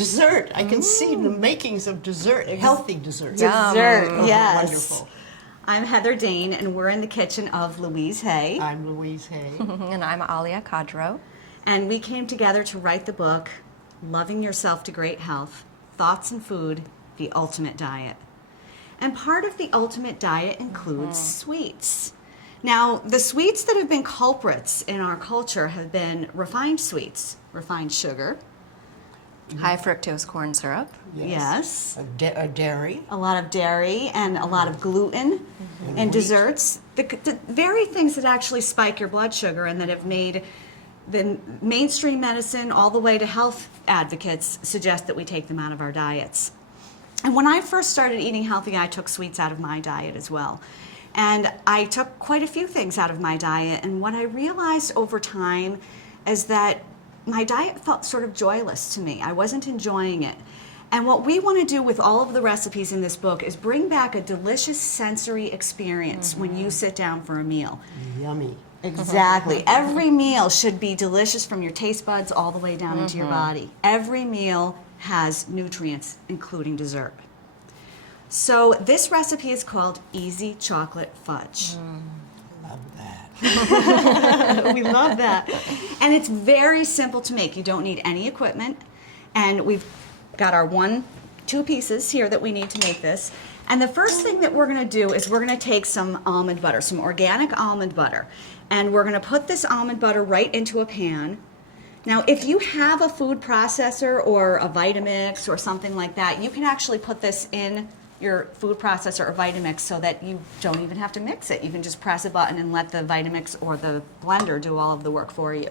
dessert. I can see the makings of dessert, healthy dessert. Dessert, yes. Wonderful. I'm Heather Dane, and we're in the kitchen of Louise Hay. I'm Louise Hay. And I'm Alia Cointreau. And we came together to write the book, Loving Yourself to Great Health, Thoughts and Food, The Ultimate Diet. And part of the ultimate diet includes sweets. Now, the sweets that have been culprits in our culture have been refined sweets, refined sugar. High fructose corn syrup. Yes. A dairy. A lot of dairy and a lot of gluten and desserts. The very things that actually spike your blood sugar and that have made the mainstream medicine all the way to health advocates suggest that we take them out of our diets. And when I first started eating healthy, I took sweets out of my diet as well. And I took quite a few things out of my diet. And what I realized over time is that my diet felt sort of joyless to me. I wasn't enjoying it. And what we want to do with all of the recipes in this book is bring back a delicious sensory experience when you sit down for a meal. Yummy. Exactly. Every meal should be delicious from your taste buds all the way down into your body. Every meal has nutrients, including dessert. So this recipe is called Easy Chocolate Fudge. Love that. We love that. And it's very simple to make. You don't need any equipment. And we've got our two pieces here that we need to make this. And the first thing that we're going to do is we're going to take some almond butter, some organic almond butter. And we're going to put this almond butter right into a pan. Now, if you have a food processor or a Vitamix or something like that, you can actually put this in your food processor or Vitamix so that you don't even have to mix it. You can just press a button and let the Vitamix or the blender do all of the work for you.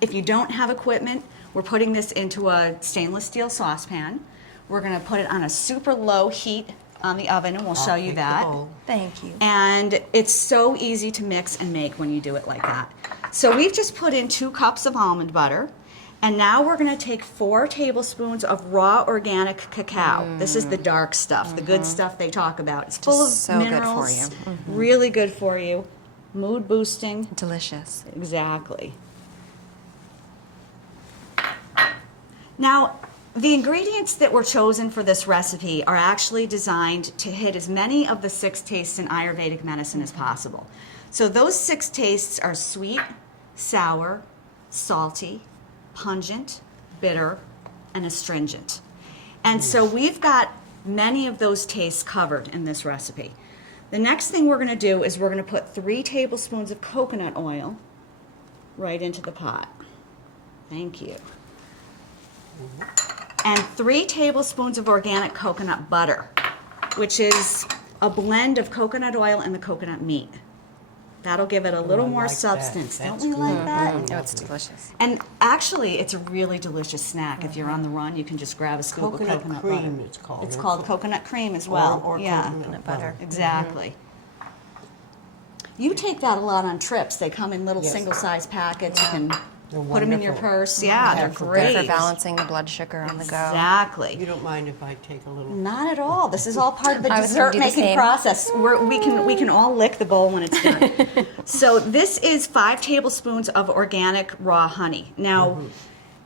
If you don't have equipment, we're putting this into a stainless steel saucepan. We're going to put it on a super low heat on the oven, and we'll show you that. Thank you. And it's so easy to mix and make when you do it like that. So we've just put in 2 cups of almond butter. And now we're going to take 4 tablespoons of raw organic cacao. This is the dark stuff, the good stuff they talk about. It's full of so minerals, good for you. really good for you, mood boosting. Delicious. Exactly. Now, the ingredients that were chosen for this recipe are actually designed to hit as many of the 6 tastes in Ayurvedic medicine as possible. So those 6 tastes are sweet, sour, salty, pungent, bitter, and astringent. And so we've got many of those tastes covered in this recipe. The next thing we're going to do is we're going to put 3 tablespoons of coconut oil right into the pot. Thank you. And 3 tablespoons of organic coconut butter, which is a blend of coconut oil and the coconut meat. That'll give it a little more substance. Don't we like that? Oh, it's delicious. And actually, it's a really delicious snack. If you're on the run, you can just grab a scoop of coconut cream, butter. it's called. It's called coconut cream as well. Or yeah, coconut butter. Exactly. You take that a lot on trips. They come in little Yes. single-size packets. You can They're put them in your wonderful. purse. Yeah, they're for great. Good for balancing the blood sugar on the go. Exactly. You don't mind if I take a little? Not at all. This is all part of the I was gonna do the dessert-making same. process. We can all lick the bowl when it's done. So this is 5 tablespoons of organic raw honey. Now,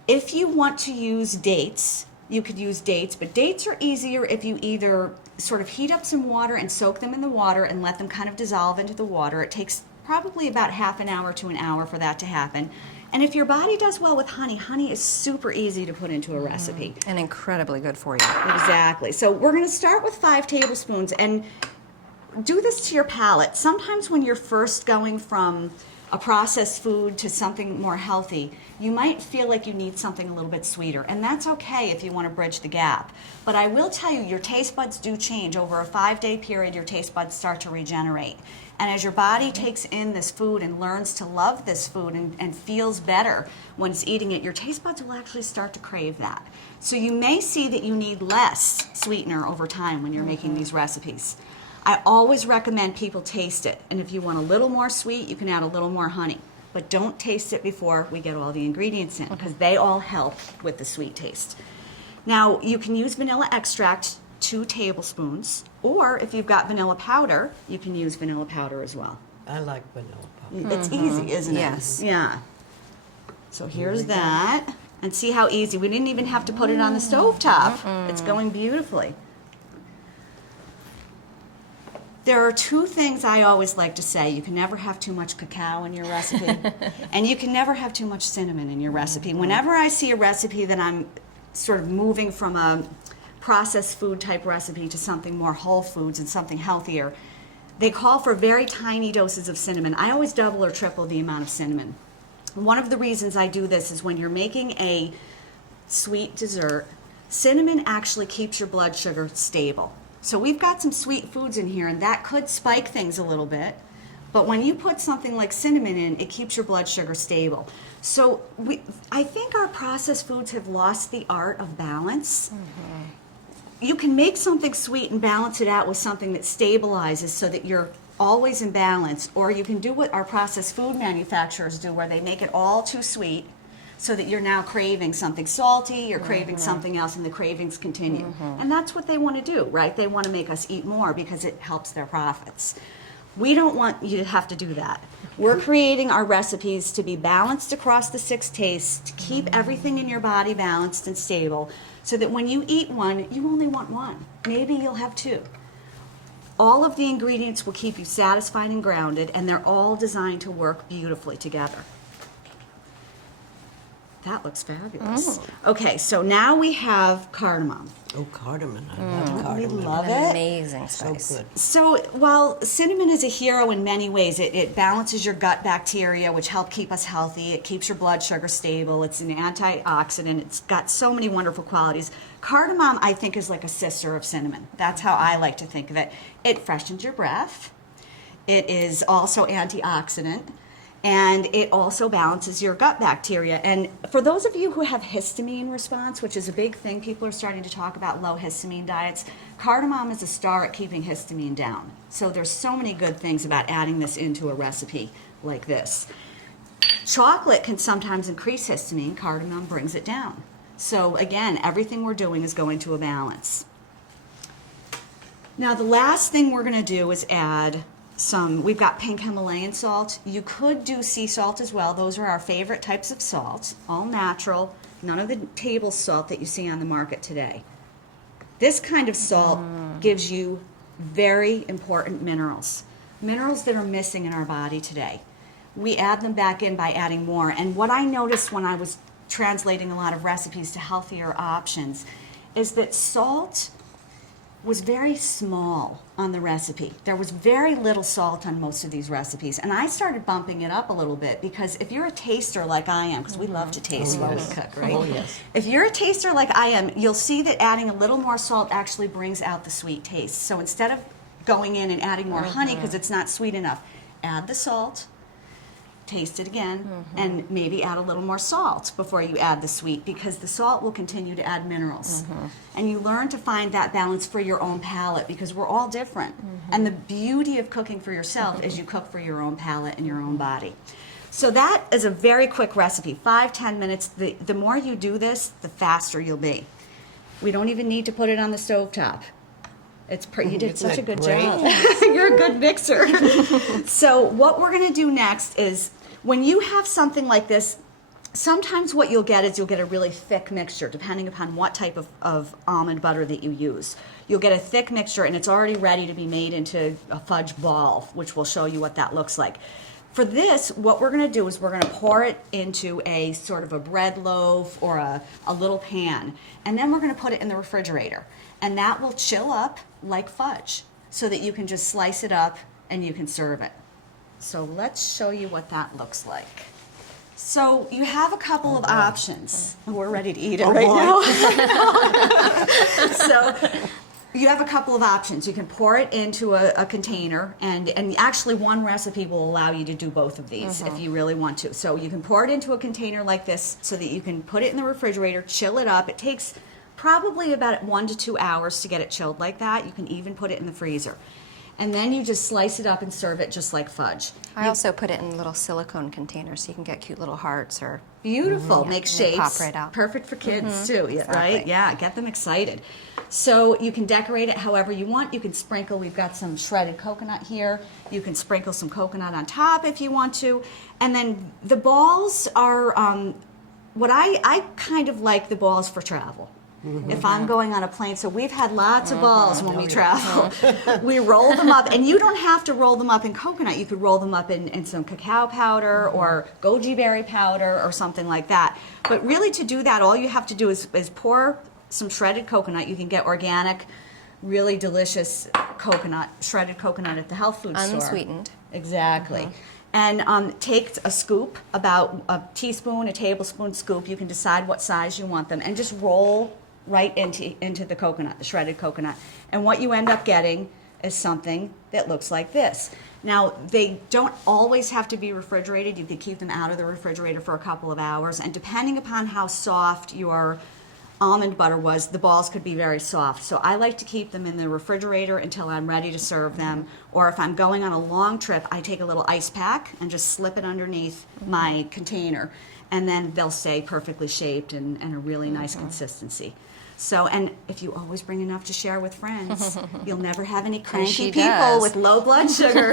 if you want to use dates, you could use dates, but dates are easier if you either sort of heat up some water and soak them in the water and let them kind of dissolve into the water. It takes probably about half an hour to an hour for that to happen. And if your body does well with honey, honey is super easy to put into a recipe. And incredibly good for you. Exactly. So we're going to start with 5 tablespoons and do this to your palate. Sometimes when you're first going from a processed food to something more healthy, you might feel like you need something a little bit sweeter. And that's okay if you want to bridge the gap. But I will tell you, your taste buds do change. Over a 5-day period, your taste buds start to regenerate. And as your body takes in this food and learns to love this food and feels better when it's eating it, your taste buds will actually start to crave that. So you may see that you need less sweetener over time when you're making these recipes. I always recommend people taste it. And if you want a little more sweet, you can add a little more honey. But don't taste it before we get all the ingredients in, because they all help with the sweet taste. Now, you can use vanilla extract, 2 tablespoons, or if you've got vanilla powder, you can use vanilla powder as well. I like vanilla powder. It's easy, isn't it? Yes. Yeah. So here's that. And see how easy. We didn't even have to put it on the stovetop. It's going beautifully. There are two things I always like to say. You can never have too much cacao in your recipe, and you can never have too much cinnamon in your recipe. Whenever I see a recipe that I'm sort of moving from a processed food type recipe to something more whole foods and something healthier, they call for very tiny doses of cinnamon. I always double or triple the amount of cinnamon. One of the reasons I do this is when you're making a sweet dessert, cinnamon actually keeps your blood sugar stable. So we've got some sweet foods in here, and that could spike things a little bit. But when you put something like cinnamon in, it keeps your blood sugar stable. So I think our processed foods have lost the art of balance. You can make something sweet and balance it out with something that stabilizes so that you're always in balance. Or you can do what our processed food manufacturers do, where they make it all too sweet so that you're now craving something salty, you're craving something else, and the cravings continue. And that's what they want to do, right? They want to make us eat more because it helps their profits. We don't want you to have to do that. We're creating our recipes to be balanced across the 6 tastes, to keep everything in your body balanced and stable, so that when you eat one, you only want one. Maybe you'll have 2. All of the ingredients will keep you satisfied and grounded, and they're all designed to work beautifully together. That looks fabulous. Okay, so now we have cardamom. Oh, cardamom. I love cardamom. We love An it. amazing So spice. good. So while cinnamon is a hero in many ways, it balances your gut bacteria, which help keep us healthy. It keeps your blood sugar stable. It's an antioxidant. It's got so many wonderful qualities. Cardamom, I think, is like a sister of cinnamon. That's how I like to think of it. It freshens your breath. It is also antioxidant. And it also balances your gut bacteria. And for those of you who have histamine response, which is a big thing, people are starting to talk about low histamine diets, cardamom is a star at keeping histamine down. So there's so many good things about adding this into a recipe like this. Chocolate can sometimes increase histamine. Cardamom brings it down. So again, everything we're doing is going to a balance. Now the last thing we're going to do is add we've got pink Himalayan salt. You could do sea salt as well. Those are our favorite types of salt, all natural, none of the table salt that you see on the market today. This kind of salt gives you very important minerals that are missing in our body today. We add them back in by adding more. And what I noticed when I was translating a lot of recipes to healthier options is that salt was very small on the recipe. There was very little salt on most of these recipes, and I started bumping it up a little bit because if you're a taster like I am, because we love to taste while we cook, right? Oh, yes. If you're a taster like I am, you'll see that adding a little more salt actually brings out the sweet taste. So instead of going in and adding more honey because it's not sweet enough, add the salt, taste it again, and maybe add a little more salt before you add the sweet, because the salt will continue to add minerals. And you learn to find that balance for your own palate, because we're all different. And the beauty of cooking for yourself is you cook for your own palate and your own body. So that is a very quick recipe, 5-10 minutes. The more you do this, the faster you'll be. We don't even need to put it on the stovetop. You did such a good job. You're a good mixer. So what we're going to do next is, when you have something like this, sometimes what you'll get is you'll get a really thick mixture, depending upon what type of almond butter that you use. You'll get a thick mixture, and it's already ready to be made into a fudge ball, which will show you what that looks like. For this, what we're going to do is we're going to pour it into a sort of a bread loaf or a little pan, and then we're going to put it in the refrigerator. And that will chill up like fudge, so that you can just slice it up and you can serve it. So let's show you what that looks like. So you have a couple of options. We're ready to eat it right now. So you have a couple of options. You can pour it into a container, and actually one recipe will allow you to do both of these if you really want to. So you can pour it into a container like this so that you can put it in the refrigerator, chill it up. It takes probably about 1 to 2 hours to get it chilled like that. You can even put it in the freezer. And then you just slice it up and serve it just like fudge. I also put it in little silicone containers so you can get cute little hearts or... Beautiful. Make and they shapes. pop right out. Perfect for kids too, right? Exactly. Yeah, get them excited. So you can decorate it however you want. You can sprinkle, we've got some shredded coconut here. You can sprinkle some coconut on top if you want to. And then the balls are... what I kind of like the balls for travel. If I'm going on a plane, so we've had lots of balls when we travel. We roll them up, and you don't have to roll them up in coconut. You could roll them up in some cacao powder or goji berry powder or something like that. But really, to do that, all you have to do is pour some shredded coconut. You can get organic, really delicious coconut, shredded coconut at the health food store. Unsweetened. Exactly. And take a scoop, about a teaspoon, a tablespoon scoop. You can decide what size you want them, and just roll right into the coconut, the shredded coconut. And what you end up getting is something that looks like this. Now, they don't always have to be refrigerated. You can keep them out of the refrigerator for a couple of hours. And depending upon how soft your almond butter was, the balls could be very soft. So I like to keep them in the refrigerator until I'm ready to serve them. Or if I'm going on a long trip, I take a little ice pack and just slip it underneath my container. And then they'll stay perfectly shaped and a really nice consistency. So, and if you always bring enough to share with friends, you'll never have any cranky people with low blood sugar.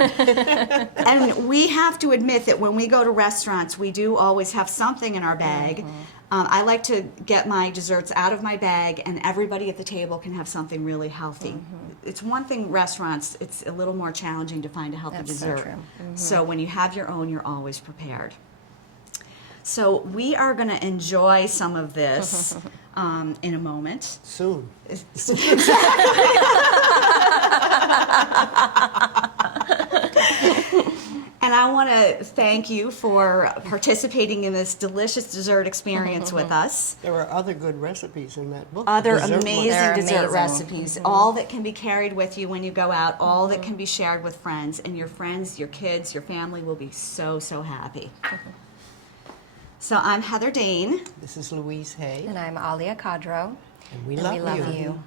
And we have to admit that when we go to restaurants, we do always have something in our bag. I like to get my desserts out of my bag, and everybody at the table can have something really healthy. It's one thing, restaurants, it's a little more challenging to find a healthy That's dessert. so true. So when you have your own, you're always prepared. So we are going to enjoy some of this in a moment. Soon. And I want to thank you for participating in this delicious dessert experience with us. There are other good recipes in that book. Other Dessert book. amazing They're dessert amazing. recipes, all that can be carried with you when you go out, all that can be shared with friends, and your friends, your kids, your family will be so, so happy. So I'm Heather Dane. This is Louise Hay. And I'm Alia Cointreau. And we And love we love you. you.